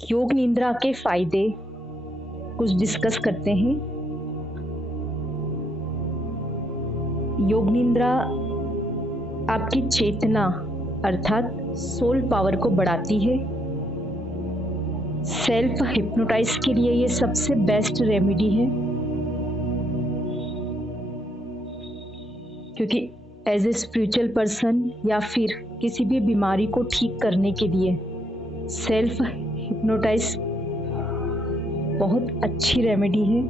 योग निद्रा के फायदे कुछ डिस्कस करते हैं। योग निद्रा आपकी चेतना अर्थात सोल पावर को बढ़ाती है। सेल्फ हिप्नोटाइज के लिए ये सबसे बेस्ट रेमेडी है, क्योंकि एज ए स्पिरिचुअल पर्सन या फिर किसी भी बीमारी को ठीक करने के लिए सेल्फ हिप्नोटाइज बहुत अच्छी रेमेडी है।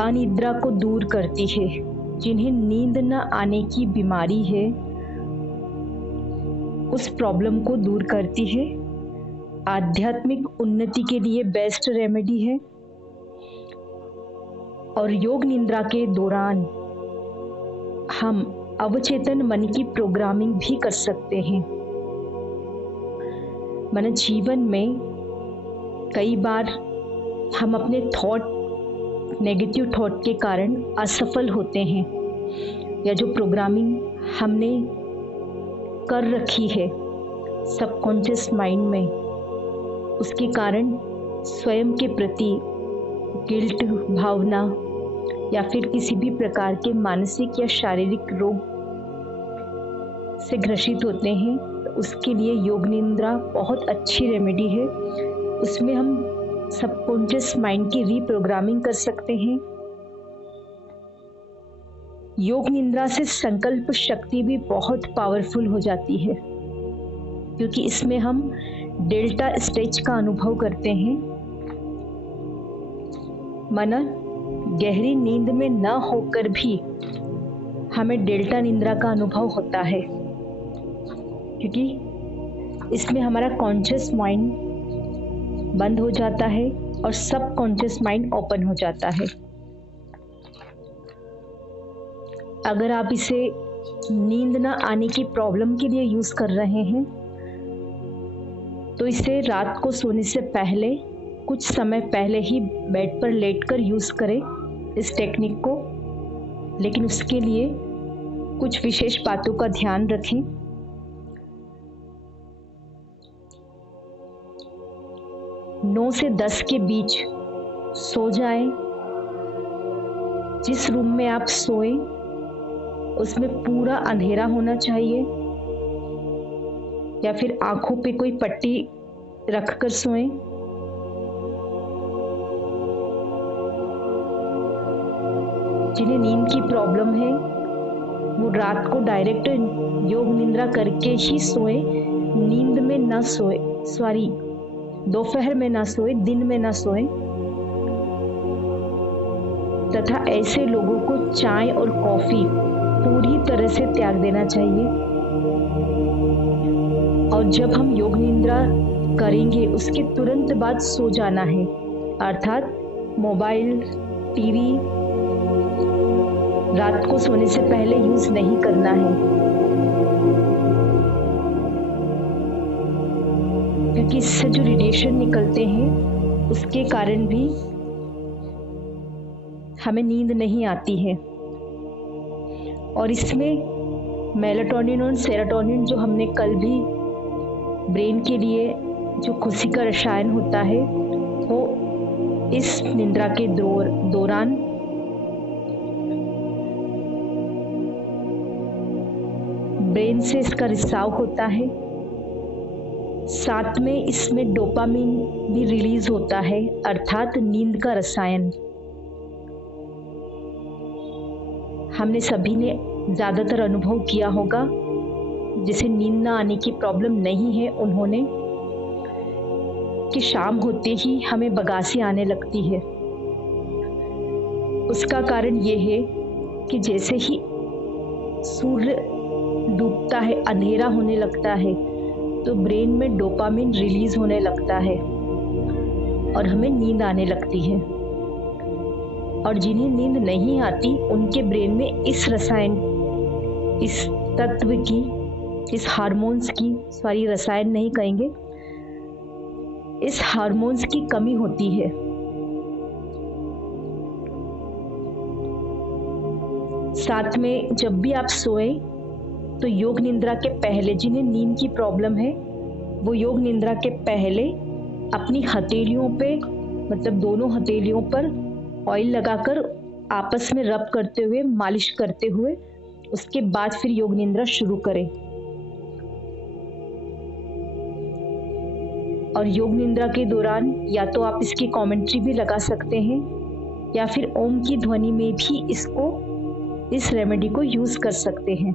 अनिद्रा को दूर करती है। जिन्हें नींद न आने की बीमारी है उस प्रॉब्लम को दूर करती है। आध्यात्मिक उन्नति के लिए बेस्ट रेमेडी है। और योग निद्रा के दौरान हम अवचेतन मन की प्रोग्रामिंग भी कर सकते हैं। मानो जीवन में कई बार हम अपने नेगेटिव थॉट के कारण असफल होते हैं, या जो प्रोग्रामिंग हमने कर रखी है सबकॉन्शियस माइंड में, उसके कारण स्वयं के प्रति गिल्ट भावना या फिर किसी भी प्रकार के मानसिक या शारीरिक रोग से ग्रसित होते हैं, तो उसके लिए योग निद्रा बहुत अच्छी रेमेडी है। उसमें हम सबकॉन्शियस माइंड की रीप्रोग्रामिंग कर सकते हैं। योग निद्रा से संकल्प शक्ति भी बहुत पावरफुल हो जाती है, क्योंकि इसमें हम डेल्टा स्टेज का अनुभव करते हैं। माना गहरी नींद में न होकर भी हमें डेल्टा निद्रा का अनुभव होता है, क्योंकि इसमें हमारा कॉन्शियस माइंड बंद हो जाता है और सब कॉन्शियस माइंड ओपन हो जाता है। अगर आप इसे नींद न आने की प्रॉब्लम के लिए यूज कर रहे हैं तो इसे रात को सोने से पहले कुछ समय पहले ही बेड पर लेटकर यूज करें इस टेक्निक को। लेकिन उसके लिए कुछ विशेष बातों का ध्यान रखें। 9 से 10 के बीच सो जाएं। जिस रूम में आप सोएं उसमें पूरा अंधेरा होना चाहिए, या फिर आंखों पे कोई पट्टी रखकर सोएं। जिन्हें नींद की प्रॉब्लम है वो रात को डायरेक्ट योग निद्रा करके ही सोए, नींद में न सोए, दोपहर में ना सोए, दिन में ना सोए। तथा ऐसे लोगों को चाय और कॉफी पूरी तरह से त्याग देना चाहिए। और जब हम योग निद्रा करेंगे उसके तुरंत बाद सो जाना है, अर्थात मोबाइल टीवी रात को सोने से पहले यूज नहीं करना है, क्योंकि इससे जो रेडिएशन निकलते हैं उसके कारण भी हमें नींद नहीं आती है। और इसमें मेलाटोनिन और सेरोटोनिन जो हमने कल भी ब्रेन के लिए जो खुशी का रसायन होता है वो इस निद्रा के दौरान ब्रेन से इसका रिसाव होता है। साथ में इसमें डोपामिन भी रिलीज होता है, अर्थात नींद का रसायन। हमने सभी ने ज़्यादातर अनुभव किया होगा, जिसे नींद न आने की प्रॉब्लम नहीं है उन्होंने, कि शाम होते ही हमें बगासी आने लगती है। उसका कारण ये है कि जैसे ही सूर्य डूबता है, अंधेरा होने लगता है, तो ब्रेन में डोपामिन रिलीज होने लगता है और हमें नींद आने लगती है। और जिन्हें नींद नहीं आती उनके ब्रेन में इस रसायन, इस तत्व की, इस हार्मोन्स की, रसायन नहीं कहेंगे, इस हार्मोन्स की कमी होती है। साथ में जब भी आप सोएं तो योग निद्रा के पहले, जिन्हें नींद की प्रॉब्लम है वो योग निद्रा के पहले अपनी हथेलियों पे, मतलब दोनों हथेलियों पर ऑयल लगाकर आपस में रब करते हुए, मालिश करते हुए, उसके बाद फिर योग निद्रा शुरू करें। और योग निद्रा के दौरान या तो आप इसकी कमेंट्री भी लगा सकते हैं या फिर ओम की ध्वनि में भी इस रेमेडी को यूज कर सकते हैं।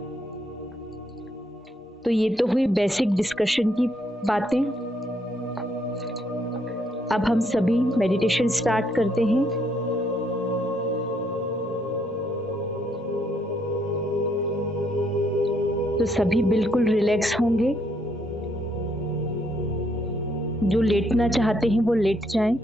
तो ये तो हुई बेसिक डिस्कशन की बातें। अब हम सभी मेडिटेशन स्टार्ट करते हैं। तो सभी बिल्कुल रिलैक्स होंगे। जो लेटना चाहते हैं वो लेट जाएं।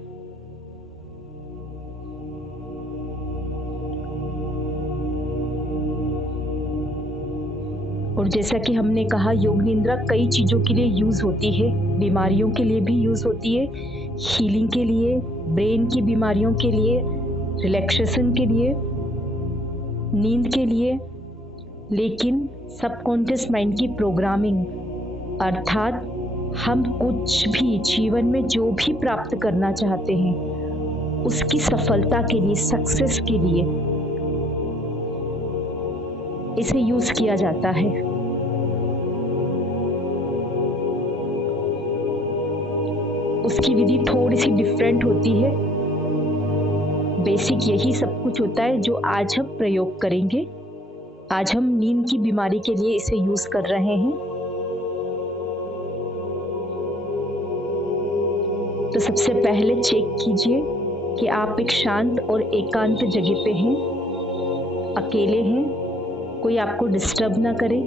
और जैसा कि हमने कहा, योग निद्रा कई चीज़ों के लिए यूज़ होती है। बीमारियों के लिए भी यूज़ होती है, हीलिंग के लिए, ब्रेन की बीमारियों के लिए, रिलैक्सेशन के लिए, नींद के लिए। लेकिन सबकॉन्शियस माइंड की प्रोग्रामिंग, अर्थात हम कुछ भी जीवन में जो भी प्राप्त करना चाहते हैं उसकी सफलता के लिए, सक्सेस के लिए इसे यूज किया जाता है। उसकी विधि थोड़ी सी डिफरेंट होती है। बेसिक यही सब कुछ होता है जो आज हम प्रयोग करेंगे। आज हम नींद की बीमारी के लिए इसे यूज कर रहे हैं। तो सबसे पहले चेक कीजिए कि आप एक शांत और एकांत जगह पे हैं, अकेले हैं, कोई आपको डिस्टर्ब ना करे।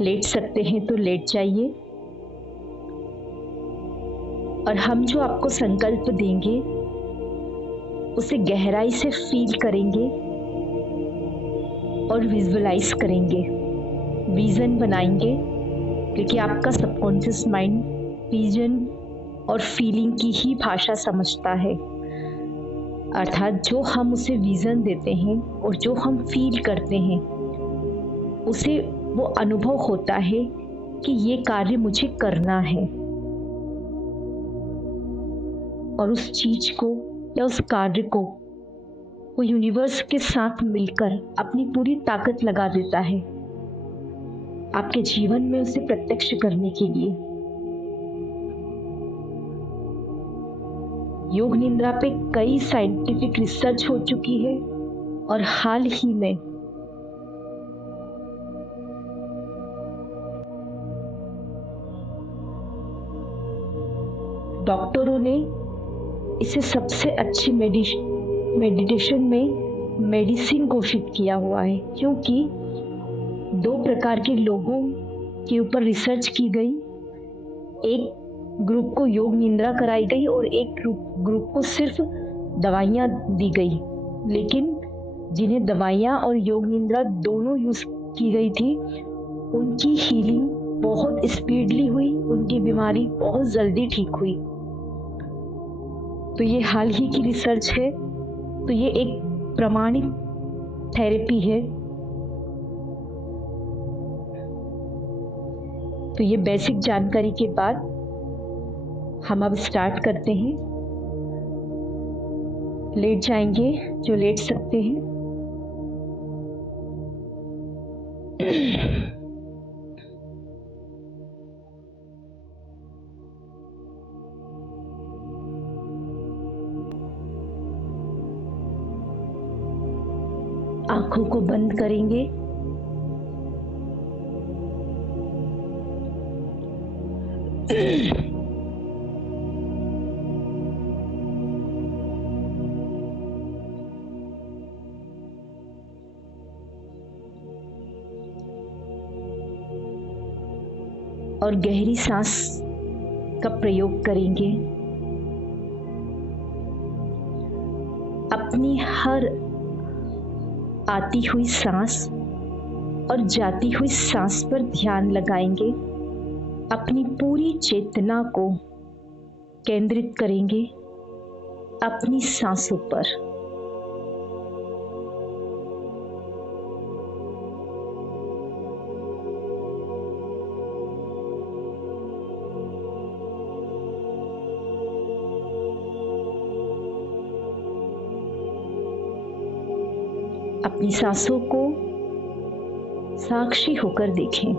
लेट सकते हैं तो लेट जाइए। और हम जो आपको संकल्प देंगे उसे गहराई से फील करेंगे और विजुअलाइज करेंगे, विजन बनाएंगे, क्योंकि आपका सबकॉन्शियस माइंड विजन और फीलिंग की ही भाषा समझता है। अर्थात जो हम उसे विजन देते हैं और जो हम फील करते हैं उसे वो अनुभव होता है कि ये कार्य मुझे करना है। और उस चीज को या उस कार्य को वो यूनिवर्स के साथ मिलकर अपनी पूरी ताकत लगा देता है आपके जीवन में उसे प्रत्यक्ष करने के लिए। योग निद्रा पे कई साइंटिफिक रिसर्च हो चुकी है और हाल ही में डॉक्टरों ने इसे सबसे अच्छी मेडिटेशन में मेडिसिन घोषित किया हुआ है, क्योंकि 2 प्रकार के लोगों के ऊपर रिसर्च की गई। एक ग्रुप को योग निद्रा कराई गई और एक ग्रुप को सिर्फ दवाइयाँ दी गई। लेकिन जिन्हें दवाइयाँ और योग निद्रा दोनों यूज की गई थी उनकी हीलिंग बहुत स्पीडली हुई, उनकी बीमारी बहुत जल्दी ठीक हुई। तो ये हाल ही की रिसर्च है, तो ये एक प्रमाणित थेरेपी है। तो ये बेसिक जानकारी के बाद हम अब स्टार्ट करते हैं। लेट जाएंगे जो लेट सकते हैं। आंखों को बंद करेंगे। और गहरी सांस का प्रयोग करेंगे। अपनी हर आती हुई सांस और जाती हुई सांस पर ध्यान लगाएंगे। अपनी पूरी चेतना को केंद्रित करेंगे अपनी सांसों पर। अपनी सांसों को साक्षी होकर देखें।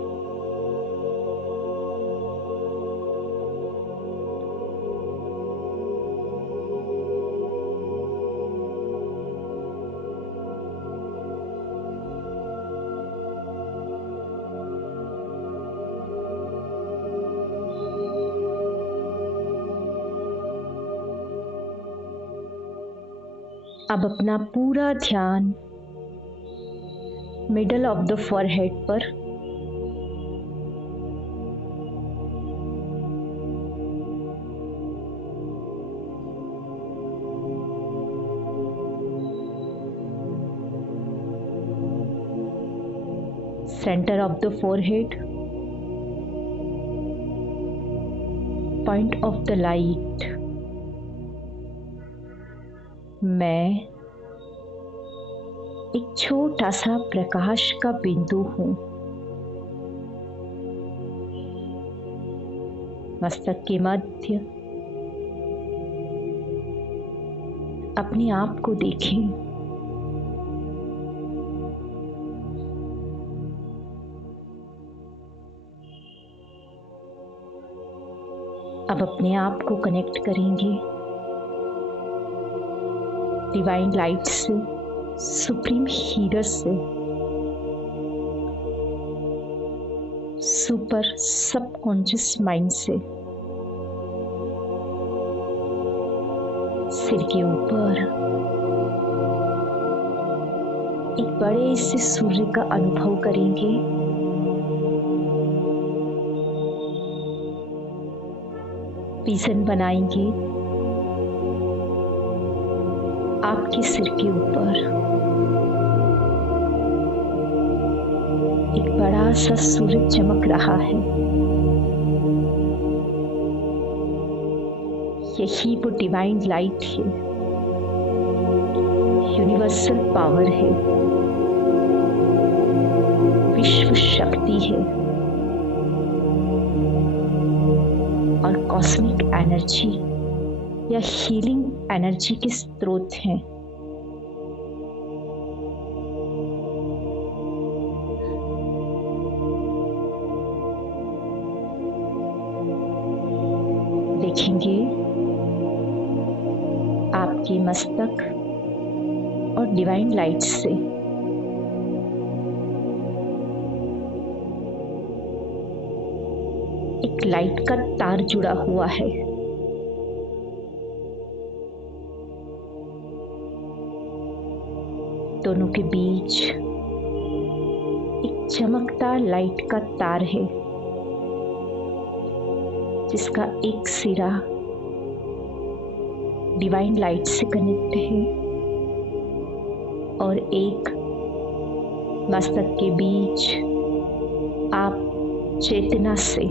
अब अपना पूरा ध्यान मिडल ऑफ द फॉरहेड पर centre of the forehead, point of the light. मैं एक छोटा सा प्रकाश का बिंदु हूं। मस्तक के मध्य अपने आप को देखें। अब अपने आप को कनेक्ट करेंगे डिवाइन लाइट से, सुप्रीम हीलर से, सुपर सबकॉन्शियस माइंड से। सिर के ऊपर एक बड़े से सूर्य का अनुभव करेंगे। विजन बनाएंगे आपके सिर के ऊपर एक बड़ा सा सूरज चमक रहा है। यही वो डिवाइन लाइट है, यूनिवर्सल पावर है, विश्व शक्ति है और कॉस्मिक एनर्जी या हीलिंग एनर्जी के स्रोत हैं। देखेंगे आपके मस्तक और डिवाइन लाइट से एक लाइट का तार जुड़ा हुआ है। दोनों के बीच एक चमकता लाइट का तार है, जिसका एक सिरा डिवाइन लाइट से कनेक्ट है और एक मस्तक के बीच आप चेतना से।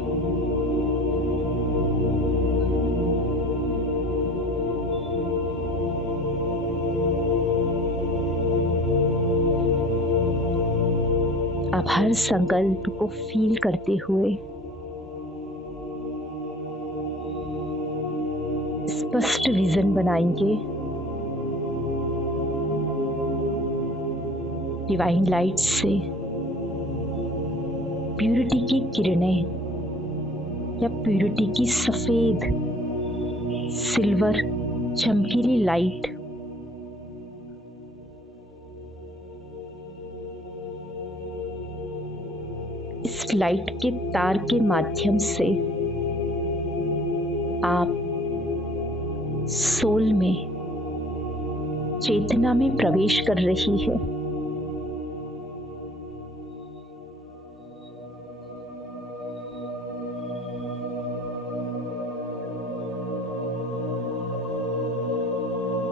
आप हर संकल्प को फील करते हुए स्पष्ट विजन बनाएंगे। डिवाइन लाइट से प्यूरिटी की किरणें या प्यूरिटी की सफेद सिल्वर चमकीली लाइट इस लाइट के तार के माध्यम से आप सोल में, चेतना में प्रवेश कर रही है।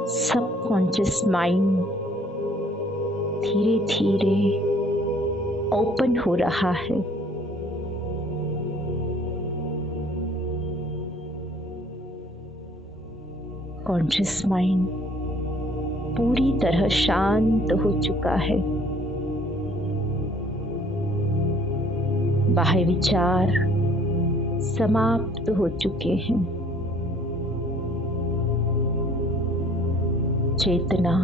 सबकॉन्शियस माइंड धीरे धीरे ओपन हो रहा है। कॉन्शियस माइंड पूरी तरह शांत हो चुका है। बाह्य विचार समाप्त हो चुके हैं। चेतना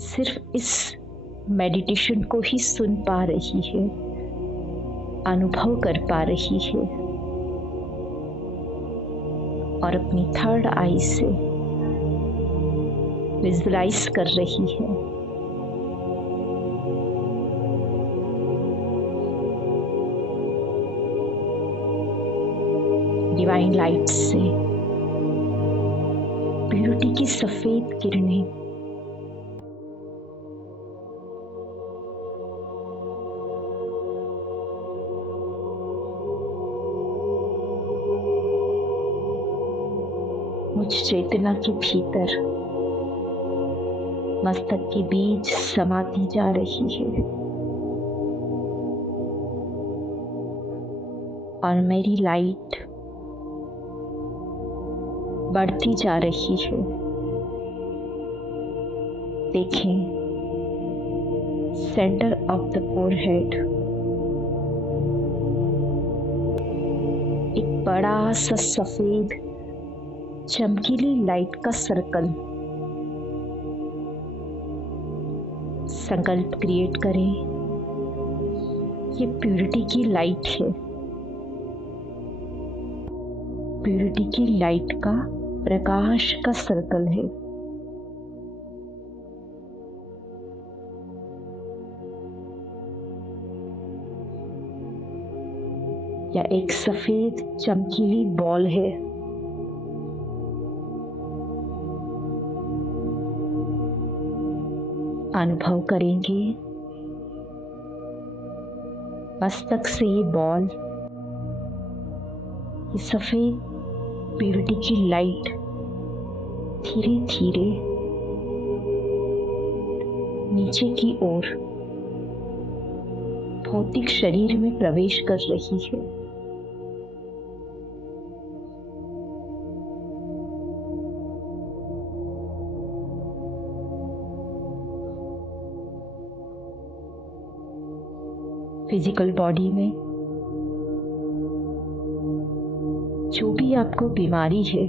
सिर्फ इस मेडिटेशन को ही सुन पा रही है, अनुभव कर पा रही है और अपनी थर्ड आई से विजुलाइज कर रही है डिवाइन लाइट से प्यूरिटी की सफेद किरणें मुझ चेतना के भीतर मस्तक के बीच समाती जा रही है और मेरी लाइट बढ़ती जा रही है। देखें, सेंटर ऑफ द फोरहेड एक बड़ा सा सफेद चमकीली लाइट का सर्कल। संकल्प क्रिएट करें, ये प्यूरिटी की लाइट है। प्यूरिटी की लाइट का प्रकाश का सर्कल है। या एक सफेद चमकीली बॉल है। अनुभव करेंगे मस्तक से ये बॉल, ये सफेद प्यूरिटी की लाइट धीरे धीरे नीचे की ओर भौतिक शरीर में प्रवेश कर रही है। फिजिकल बॉडी में जो भी आपको बीमारी है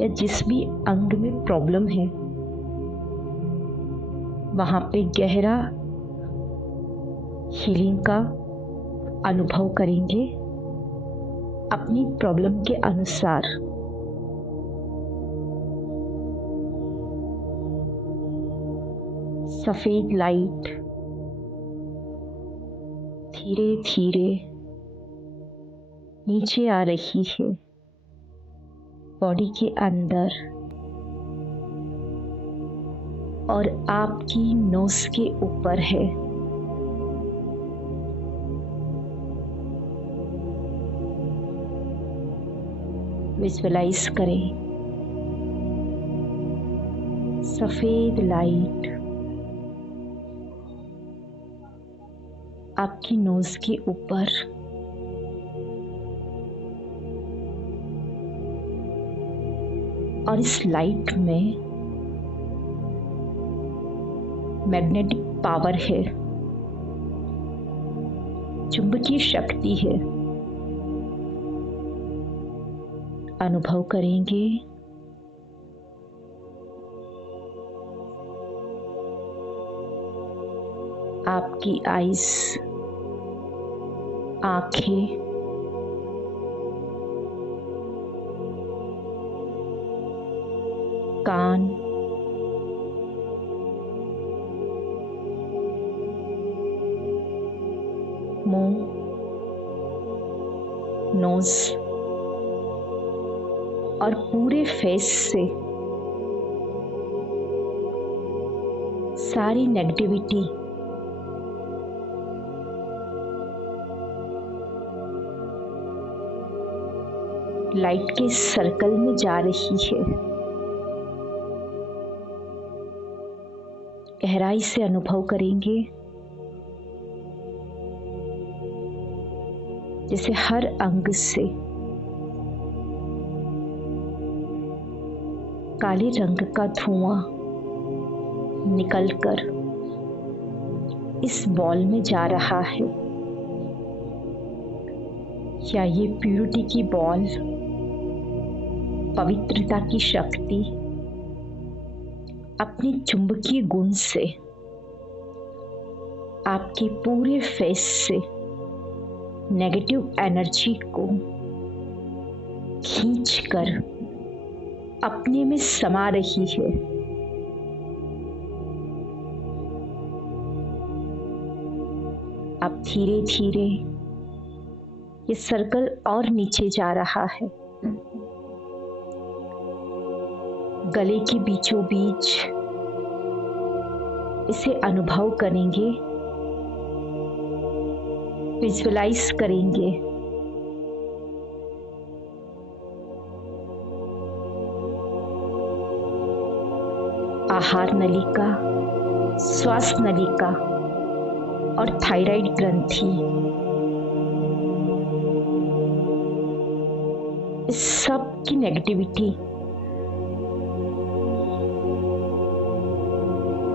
या जिस भी अंग में प्रॉब्लम है, वहां पे गहरा हीलिंग का अनुभव करेंगे अपनी प्रॉब्लम के अनुसार। सफेद लाइट धीरे धीरे नीचे आ रही है बॉडी के अंदर और आपकी नोज के ऊपर है। विजुअलाइज करें सफेद लाइट आपकी नोज के ऊपर और इस लाइट में मैग्नेटिक पावर है, चुंबकीय शक्ति है। अनुभव करेंगे आपकी आईज, आंखें कान, मुंह, नोज और पूरे फेस से सारी नेगेटिविटी लाइट के सर्कल में जा रही है। गहराई से अनुभव करेंगे जैसे हर अंग से काले रंग का धुआं निकलकर इस बॉल में जा रहा है। या ये प्यूरिटी की बॉल पवित्रता की शक्ति अपने चुंबकीय गुण से आपके पूरे फेस से नेगेटिव एनर्जी को खींचकर अपने में समा रही है। अब धीरे धीरे ये सर्कल और नीचे जा रहा है। गले के बीचों बीच इसे अनुभव करेंगे, विजुअलाइज करेंगे। आहार नलिका, श्वास नलिका और थायराइड ग्रंथि, इस सब की नेगेटिविटी,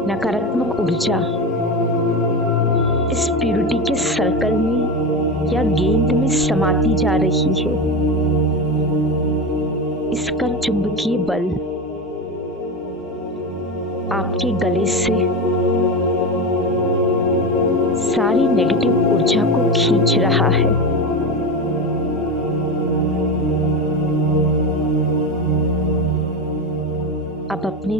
नकारात्मक ऊर्जा इस प्यूरिटी के सर्कल में या गेंद में समाती जा रही है। इसका चुंबकीय बल आपके गले से सारी नेगेटिव ऊर्जा को खींच रहा है। अब अपने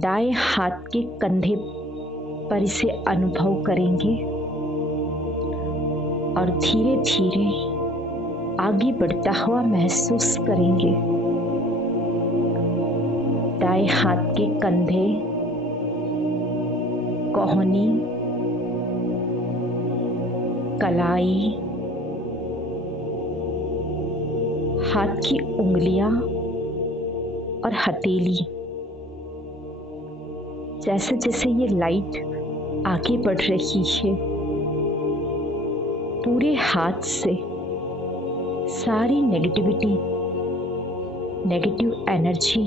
दाएं हाथ के कंधे पर इसे अनुभव करेंगे और धीरे धीरे आगे बढ़ता हुआ महसूस करेंगे। दाएं हाथ के कंधे, कोहनी, कलाई, हाथ की उंगलियां और हथेली, जैसे जैसे ये लाइट आगे बढ़ रही है, पूरे हाथ से सारी नेगेटिविटी, नेगेटिव एनर्जी,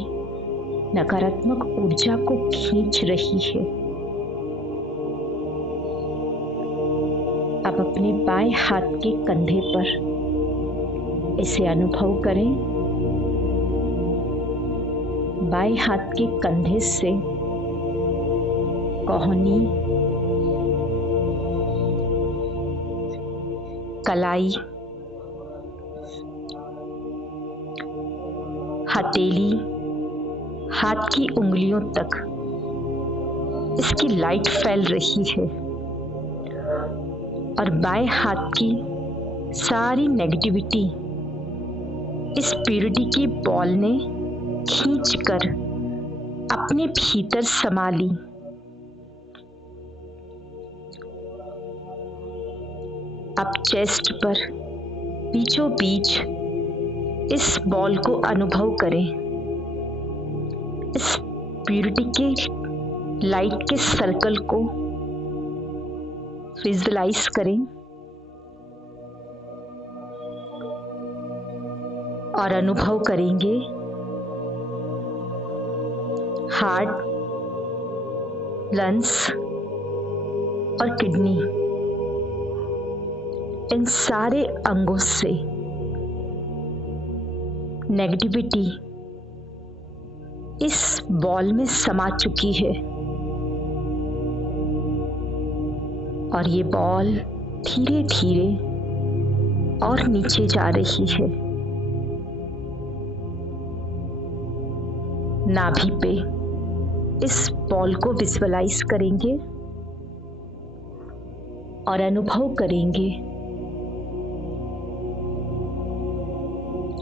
नकारात्मक ऊर्जा को खींच रही है। अब अपने बाएं हाथ के कंधे पर इसे अनुभव करें। बाएं हाथ के कंधे से कोहनी, कलाई, हथेली, हाथ की उंगलियों तक इसकी लाइट फैल रही है और बाएं हाथ की सारी नेगेटिविटी इस प्यूरिटी की बॉल ने खींचकर अपने भीतर समा ली। अब चेस्ट पर बीचों बीच इस बॉल को अनुभव करें। इस प्यूरिटी के लाइट के सर्कल को विजुअलाइज करें और अनुभव करेंगे हार्ट, लंग्स और किडनी, इन सारे अंगों से नेगेटिविटी इस बॉल में समा चुकी है और ये बॉल धीरे धीरे और नीचे जा रही है। नाभि पे इस बॉल को विजुअलाइज करेंगे और अनुभव करेंगे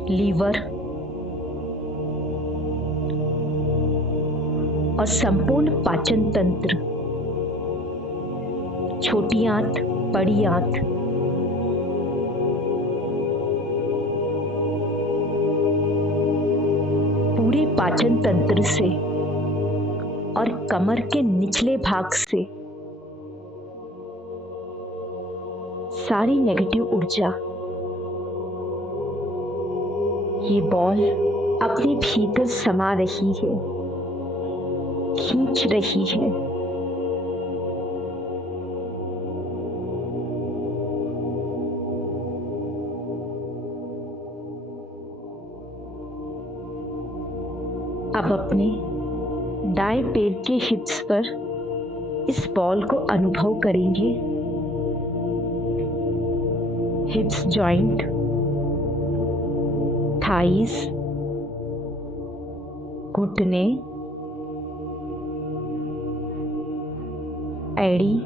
लीवर और संपूर्ण पाचन तंत्र, छोटी आंत, बड़ी आंत, पूरे पाचन तंत्र से और कमर के निचले भाग से सारी नेगेटिव ऊर्जा ये बॉल अपने भीतर समा रही है, खींच रही है। अब अपने दाएं पैर के हिप्स पर इस बॉल को अनुभव करेंगे। हिप्स जॉइंट, थाइस, घुटने, एड़ी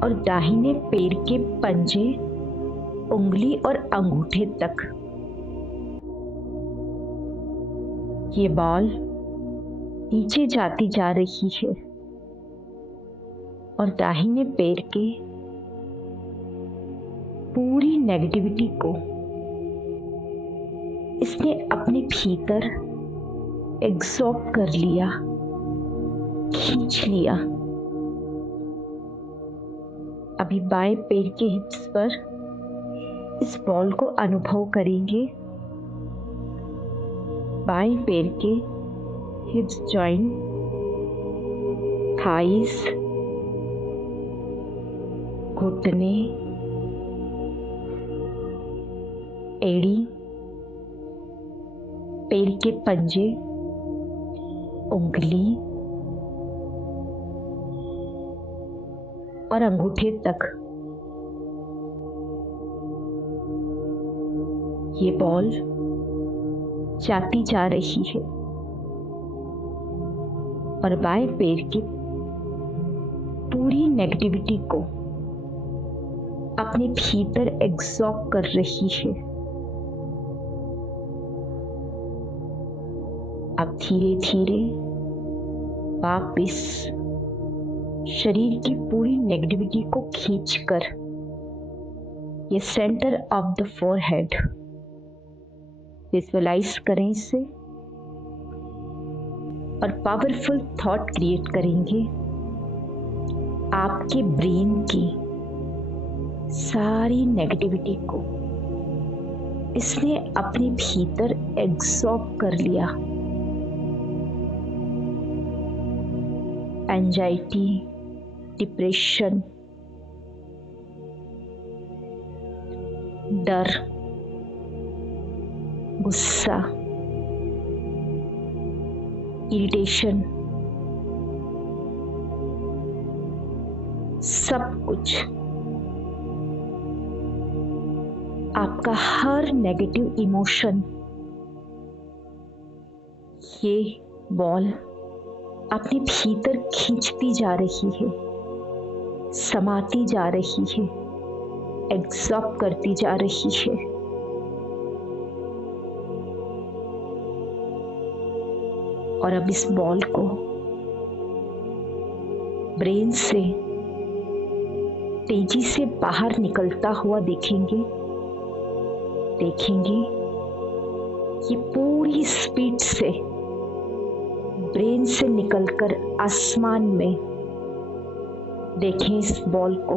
और दाहिने पैर के पंजे, उंगली और अंगूठे तक। ये बॉल नीचे जाती जा रही है और दाहिने पैर के पूरी नेगेटिविटी को इसने अपने भीतर एब्सॉर्ब कर लिया, खींच लिया। अभी बाएं पैर के हिप्स पर इस बॉल को अनुभव करेंगे। बाएं पैर के हिप्स जॉइंट, थाइस, घुटने, एड़ी, पैर के पंजे, उंगली और अंगूठे तक। ये बॉल जाती जा रही है और बाएं पैर की पूरी नेगेटिविटी को अपने भीतर एब्सॉर्ब कर रही है। अब धीरे धीरे वापस शरीर की पूरी नेगेटिविटी को खींचकर ये centre of the forehead visualise करें इसे और पावरफुल थॉट क्रिएट करेंगे। आपके ब्रेन की सारी नेगेटिविटी को इसने अपने भीतर एब्सॉर्ब कर लिया। एंजाइटी, डिप्रेशन, डर, गुस्सा, इरिटेशन, सब कुछ, आपका हर नेगेटिव इमोशन ये बॉल अपने भीतर खींचती जा रही है, समाती जा रही है, एब्सॉर्ब करती जा रही है। और अब इस बॉल को ब्रेन से तेजी से बाहर निकलता हुआ देखेंगे। ये पूरी स्पीड से ब्रेन से निकलकर आसमान में देखें इस बॉल को।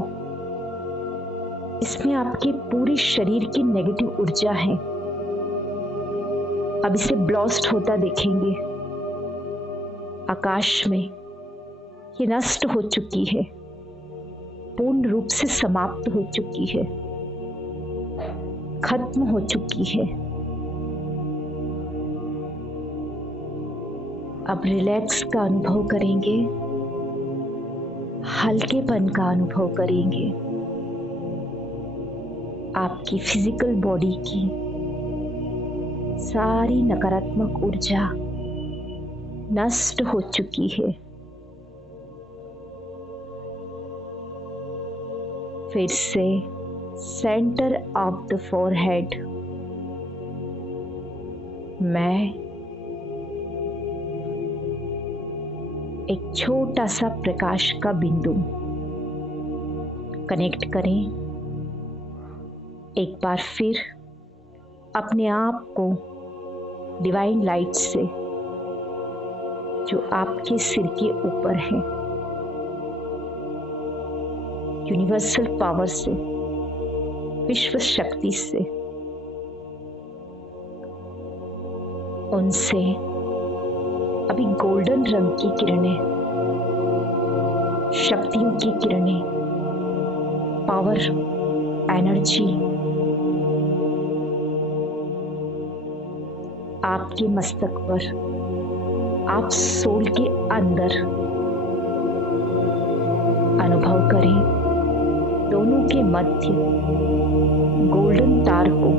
इसमें आपके पूरे शरीर की नेगेटिव ऊर्जा है। अब इसे ब्लास्ट होता देखेंगे आकाश में। ये नष्ट हो चुकी है, पूर्ण रूप से समाप्त हो चुकी है, खत्म हो चुकी है। अब रिलैक्स का अनुभव करेंगे, हल्केपन का अनुभव करेंगे। आपकी फिजिकल बॉडी की सारी नकारात्मक ऊर्जा नष्ट हो चुकी है। फिर से सेंटर ऑफ द फोरहेड मैं एक छोटा सा प्रकाश का बिंदु कनेक्ट करें। एक बार फिर अपने आप को डिवाइन लाइट से जो आपके सिर के ऊपर है, यूनिवर्सल पावर से, विश्व शक्ति से, उनसे अभी गोल्डन रंग की किरणें, शक्तियों की किरणें, पावर, एनर्जी आपके मस्तक पर आप सोल के अंदर अनुभव करें दोनों के मध्य गोल्डन तार को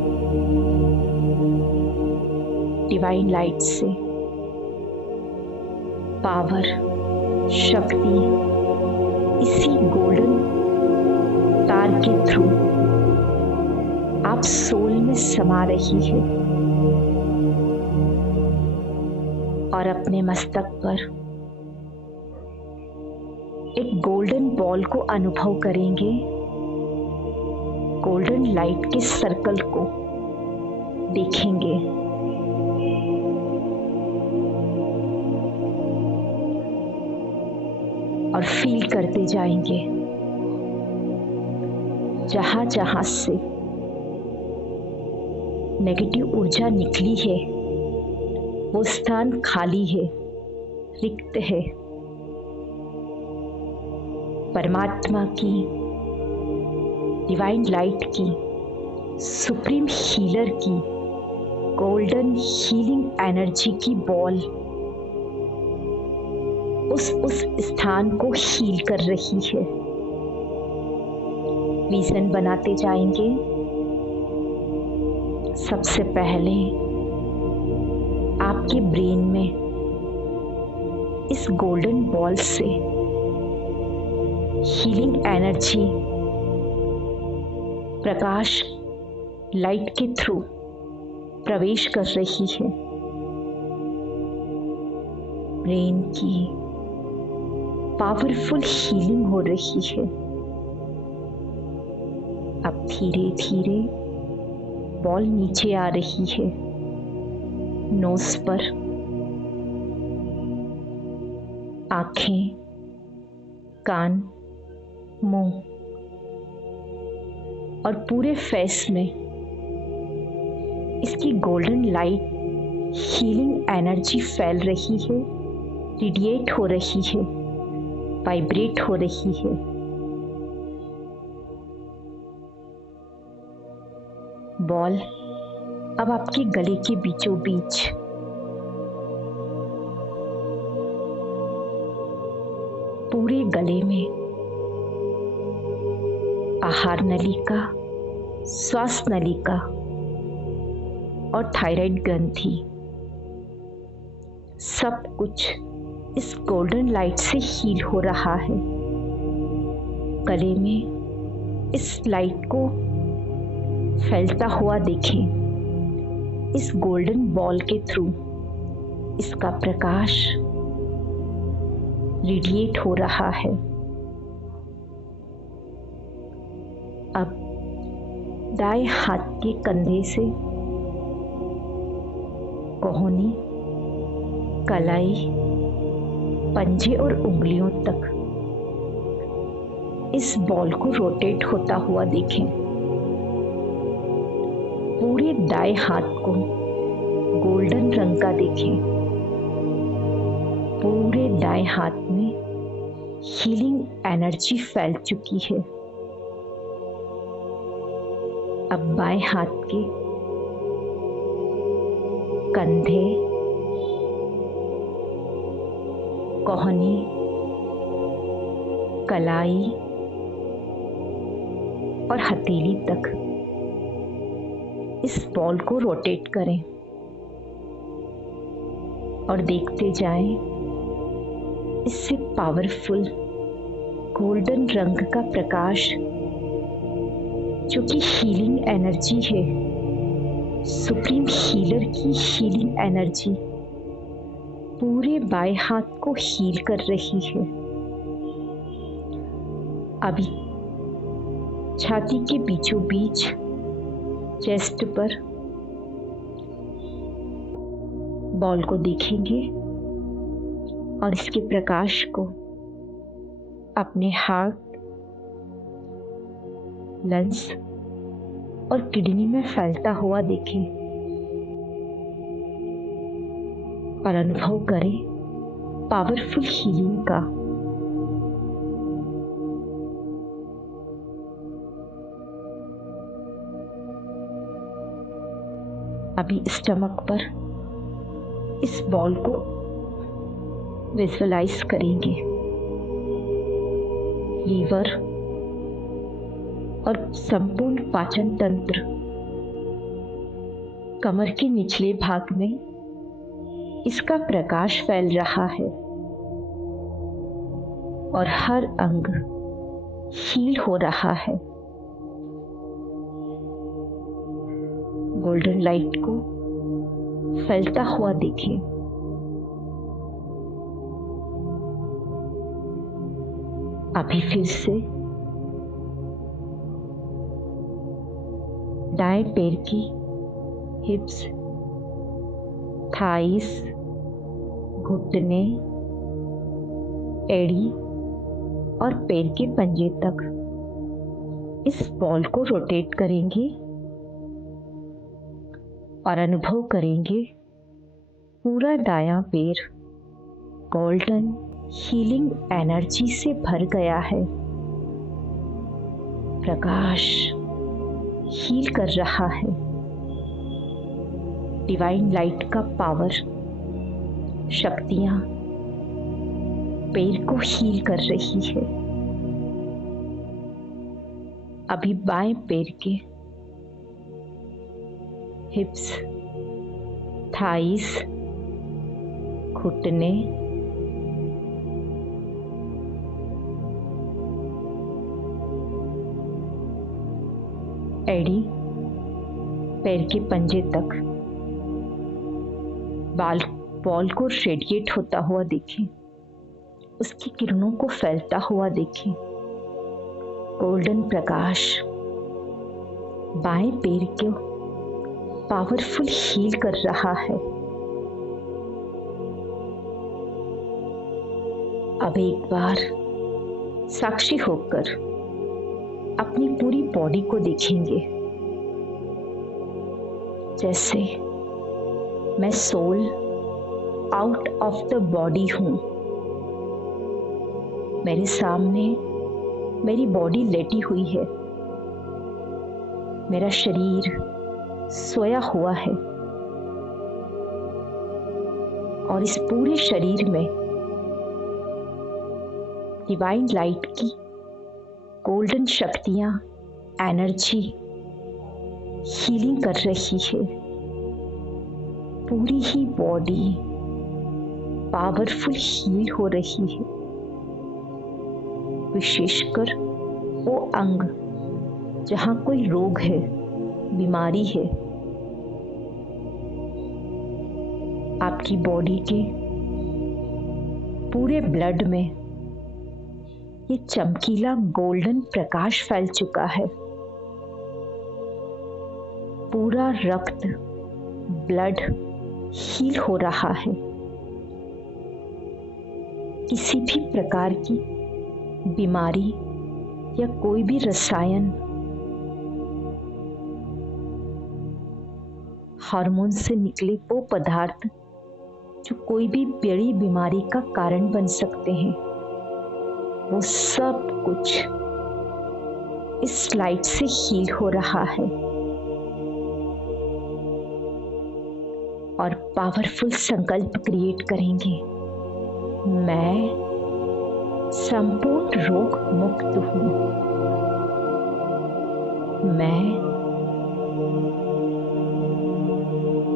डिवाइन लाइट से पावर, शक्ति इसी गोल्डन तार के थ्रू आप सोल में समा रही है और अपने मस्तक पर एक गोल्डन बॉल को अनुभव करेंगे, गोल्डन लाइट के सर्कल को देखेंगे। और फील करते जाएंगे जहां जहां से नेगेटिव ऊर्जा निकली है वो स्थान खाली है, रिक्त है। परमात्मा की, डिवाइन लाइट की, सुप्रीम हीलर की गोल्डन हीलिंग एनर्जी की बॉल उस स्थान को हील कर रही है। विजन बनाते जाएंगे। सबसे पहले आपके ब्रेन में इस गोल्डन बॉल से हीलिंग एनर्जी, प्रकाश लाइट के थ्रू प्रवेश कर रही है। ब्रेन की पावरफुल हीलिंग हो रही है। अब धीरे धीरे बॉल नीचे आ रही है, नोज पर, आंखें, कान, मुंह और पूरे फेस में इसकी गोल्डन लाइट हीलिंग एनर्जी फैल रही है, रेडिएट हो रही है, वाइब्रेट हो रही है। बॉल अब आपके गले के बीचों बीच पूरे गले में आहार नलिका, श्वास नलिका और थायराइड ग्रंथि सब कुछ इस गोल्डन लाइट से हील हो रहा है। गले में इस लाइट को फैलता हुआ देखें। इस गोल्डन बॉल के थ्रू इसका प्रकाश रेडिएट हो रहा है। अब दाएं हाथ के कंधे से कोहनी, कलाई, पंजे और उंगलियों तक इस बॉल को रोटेट होता हुआ देखें। पूरे दाएं हाथ को गोल्डन रंग का देखें। पूरे दाएं हाथ में हीलिंग एनर्जी फैल चुकी है। अब बाएं हाथ के कंधे, कोहनी, कलाई और हथेली तक इस बॉल को रोटेट करें और देखते जाएं इससे पावरफुल गोल्डन रंग का प्रकाश जो कि हीलिंग एनर्जी है, सुप्रीम हीलर की हीलिंग एनर्जी पूरे बाएं हाथ को हील कर रही है। अभी छाती के बीचों बीच चेस्ट पर बॉल को देखेंगे और इसके प्रकाश को अपने हार्ट, लंग्स और किडनी में फैलता हुआ देखें और अनुभव करें पावरफुल हीलिंग का। अभी स्टमक पर इस बॉल को विजुअलाइज करेंगे। लीवर और संपूर्ण पाचन तंत्र कमर के निचले भाग में इसका प्रकाश फैल रहा है और हर अंग हील हो रहा है। गोल्डन लाइट को फैलता हुआ देखें। अभी फिर से दाएं पैर की हिप्स, थाइस, घुटने, एड़ी और पैर के पंजे तक इस बॉल को रोटेट करेंगे और अनुभव करेंगे पूरा दायां पैर गोल्डन हीलिंग एनर्जी से भर गया है। प्रकाश हील कर रहा है। डिवाइन लाइट का पावर, शक्तियां पैर को हील कर रही है। अभी बाएं पैर के हिप्स, थाइस, घुटने, एड़ी, पैर के पंजे तक बॉल को रेडिएट होता हुआ देखें। उसकी किरणों को फैलता हुआ देखें। गोल्डन प्रकाश बाएं पैर को पावरफुल हील कर रहा है। अब एक बार साक्षी होकर अपनी पूरी बॉडी को देखेंगे। जैसे मैं soul out of the body हूं। मेरे सामने मेरी बॉडी लेटी हुई है। मेरा शरीर सोया हुआ है और इस पूरे शरीर में डिवाइन लाइट की गोल्डन शक्तियां, एनर्जी हीलिंग कर रही है। पूरी ही बॉडी पावरफुल हील हो रही है। विशेषकर वो अंग जहां कोई रोग है, बीमारी है, आपकी बॉडी के पूरे ब्लड में ये चमकीला गोल्डन प्रकाश फैल चुका है। पूरा रक्त, ब्लड हील हो रहा है। किसी भी प्रकार की बीमारी या कोई भी रसायन, हार्मोन से निकले वो पदार्थ जो कोई भी बड़ी बीमारी का कारण बन सकते हैं, वो सब कुछ इस लाइट से हील हो रहा है और पावरफुल संकल्प क्रिएट करेंगे। मैं संपूर्ण रोग मुक्त हूं। मैं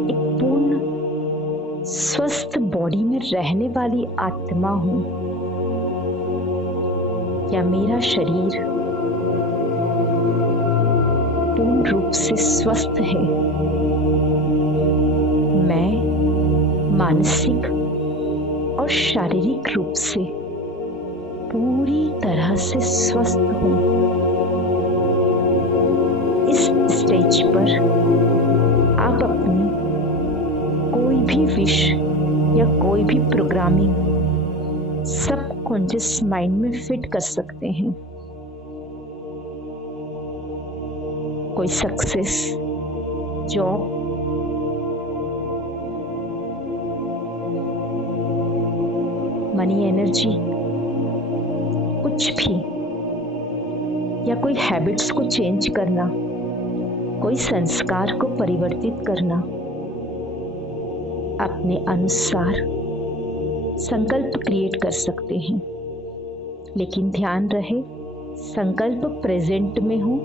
एक पूर्ण स्वस्थ बॉडी में रहने वाली आत्मा हूं। या मेरा शरीर पूर्ण रूप से स्वस्थ है। मैं मानसिक और शारीरिक रूप से पूरी तरह से स्वस्थ हूँ। इस स्टेज पर आप अपनी कोई भी विश या कोई भी प्रोग्रामिंग सब कॉन्शियस माइंड में फिट कर सकते हैं। कोई सक्सेस, जॉब, मनी, एनर्जी, कुछ भी, या कोई हैबिट्स को चेंज करना, कोई संस्कार को परिवर्तित करना, अपने अनुसार संकल्प क्रिएट कर सकते हैं, लेकिन ध्यान रहे संकल्प प्रेजेंट में हो,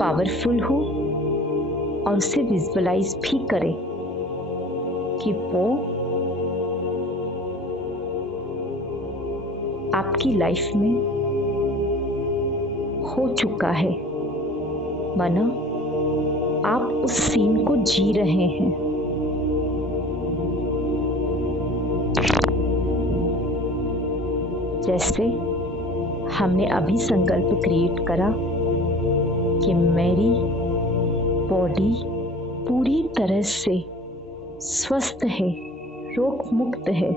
पावरफुल हो और उसे विजुअलाइज भी करें कि वो आपकी लाइफ में हो चुका है, माना आप उस सीन को जी रहे हैं। जैसे हमने अभी संकल्प क्रिएट करा कि मेरी बॉडी पूरी तरह से स्वस्थ है, रोग मुक्त है।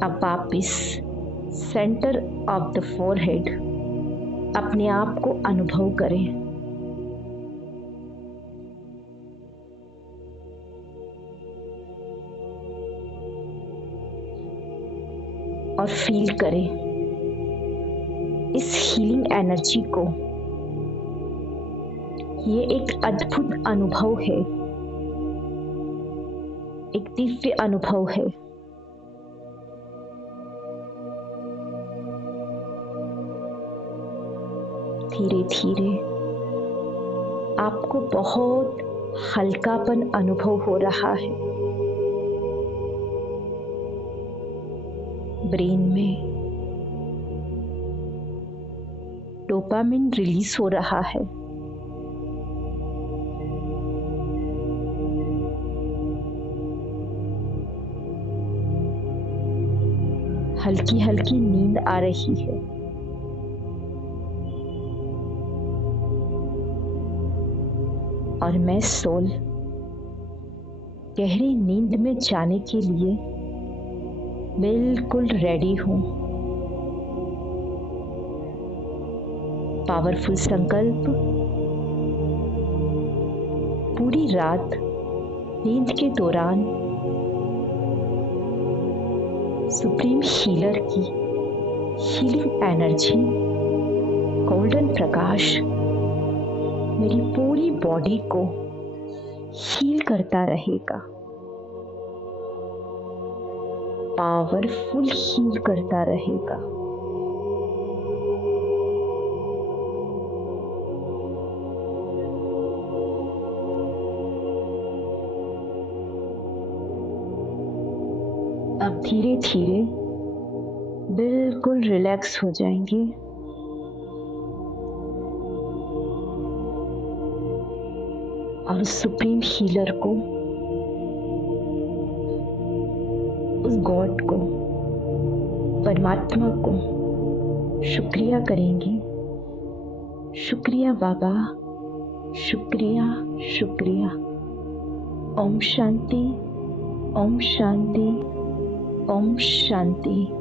अब आप इस सेंटर ऑफ द फोरहेड अपने आप को अनुभव करें और फील करें इस हीलिंग एनर्जी को। ये एक अद्भुत अनुभव है, एक दिव्य अनुभव है। धीरे धीरे आपको बहुत हल्कापन अनुभव हो रहा है। ब्रेन में डोपामिन रिलीज हो रहा है। हल्की हल्की नींद आ रही है। और मैं सोल गहरी नींद में जाने के लिए बिल्कुल रेडी हूं। पावरफुल संकल्प पूरी रात नींद के दौरान सुप्रीम हीलर की हीलिंग एनर्जी, गोल्डन प्रकाश मेरी पूरी बॉडी को हील करता रहेगा, पावरफुल हील करता रहेगा। अब धीरे धीरे बिल्कुल रिलैक्स हो जाएंगे और सुप्रीम हीलर को, उस गॉड को, परमात्मा को शुक्रिया करेंगे। शुक्रिया बाबा, शुक्रिया शुक्रिया। ओम शांति, ओम शांति, ओम शांति।